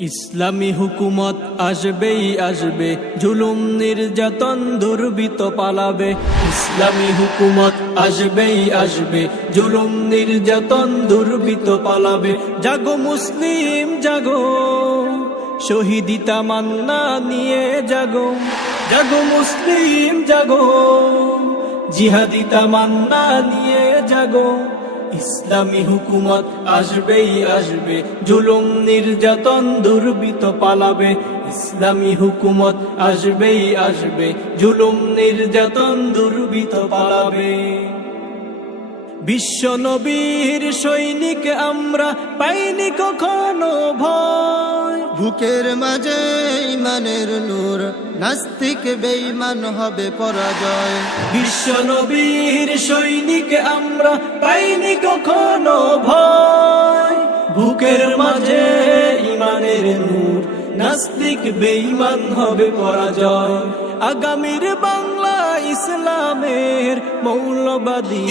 ইসলামী হুকুমত আসবেই আসবে, জুলুম নির্যাতন দুর্বৃত পালাবে। ইসলামী হুকুমত আসবেই আসবে, জুলুম নির্যাতন দুর্বৃত পালাবে। জাগো মুসলিম, জাগো। শহীদিতা মান্না নিয়ে জাগো। জাগো মুসলিম, জাগো। জিহাদিতা মান্না নিয়ে জাগো। ইসলামী হুকুমত আসবেই আসবে জুলুম নির্যাতন দুর্বৃত পালাবে। ইসলামী হুকুমত আসবেই আসবে জুলুম নির্যাতন দুর্বৃত পালাবে। বিশ্ব নবীর সৈনিক আমরা পাইনি কখনো ভয়। বুকের মাঝে ইমানের নূর নাস্তিক বেঈমান হবে পরাজয়। বিশ্ব নবীর সৈনিক আমরা পাইনি কখনো ভয়। বুকের মাঝে ইমানের নূর নাস্তিক বেঈমান হবে পরাজয়। আগামীর বাংলা ইসলামের মৌলবাদী